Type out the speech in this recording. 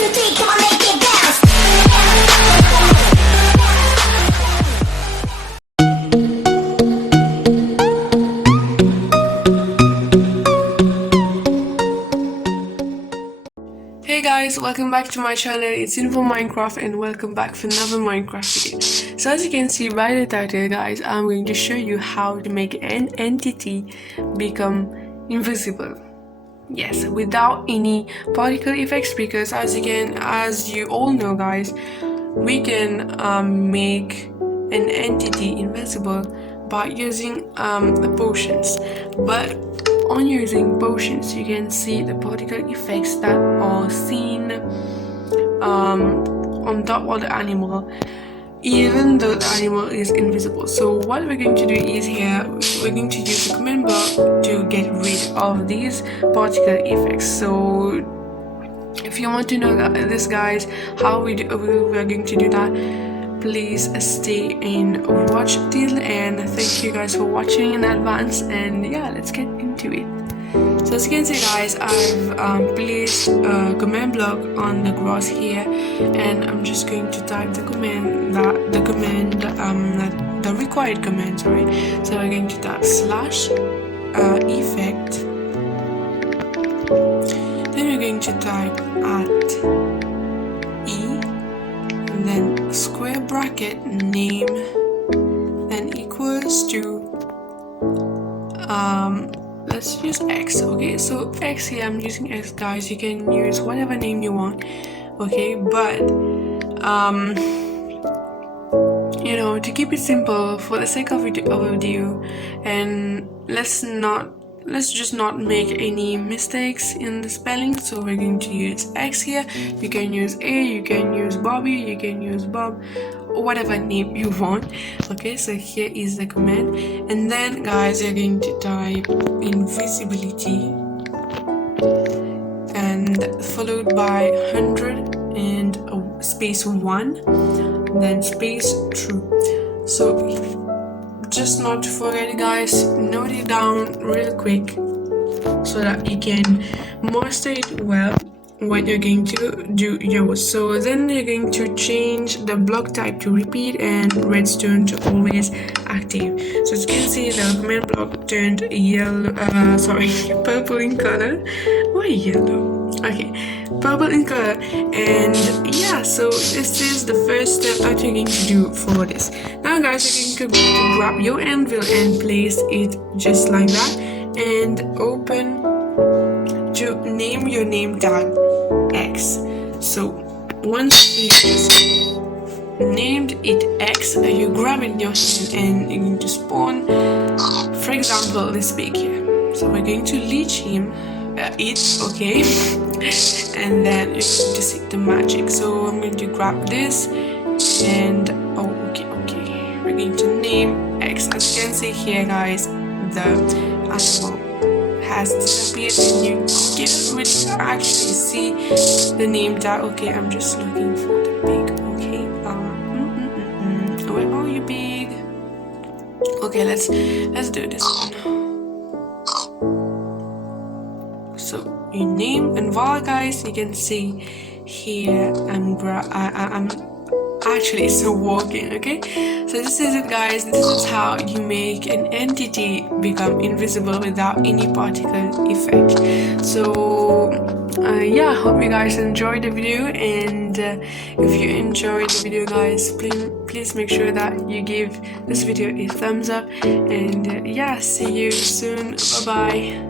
2, 3, come on, make it bounce. Hey guys, welcome back to my channel. It's Info Minecraft and welcome back for another Minecraft video. So as you can see by the title, guys, I'm going to show you how to make an entity become invisible. Yes, without any particle effects, because as you all know, guys, we can make an entity invisible by using the potions. But on using potions, you can see the particle effects that are seen on top of the animal, even though the animal is invisible. So what we're going to do is here, we're going to use the command block to get rid of these particle effects. So if you want to know this, guys, how we're going to do that, please stay and watch till the end. Thank you guys for watching in advance, and yeah, let's get into it. So as you can see, guys, I've placed a command block on the grass here, and I'm just going to type the required command, sorry. So we're going to type slash effect, then we're going to type at e, and then square bracket name, then equals to let's use X. Okay, so X here, I'm using X, guys. You can use whatever name you want, okay, but you know, to keep it simple for the sake of video, and let's just not make any mistakes in the spelling, so we're going to use X here. You can use A, you can use Bobby, you can use Bob, or whatever name you want. Okay, so here is the command, and then, guys, you're going to type invisibility and followed by 100 and space 1, then space true. So just not to forget, guys, note it down real quick so that you can master it well what you're going to do yours. So then you're going to change the block type to repeat and redstone to always active. So as you can see, the command block turned yellow, purple in color. Why yellow? Okay, purple in color. And yeah, so this is the first step that you're going to do for this. Now, guys, you're going to grab your anvil and place it just like that, and open to name your name tag X. So once you just named it X, you grab it in your hand and you're going to spawn, for example, this pig here. So we're going to leech him, okay, and then you're going to see the magic. So I'm going to grab this and okay, we're going to name X. As you can see here, guys, the animal has disappeared, and you can really actually see the name tag. Okay, I'm just looking for the pig. Okay, where are you, pig? Okay, let's do this one. So you name, and voila, guys, you can see here I'm actually still walking. Okay, so this is it, guys. This is how you make an entity become invisible without any particle effect. So yeah, hope you guys enjoyed the video, and if you enjoyed the video, guys, please make sure that you give this video a thumbs up, and yeah, see you soon. Bye bye.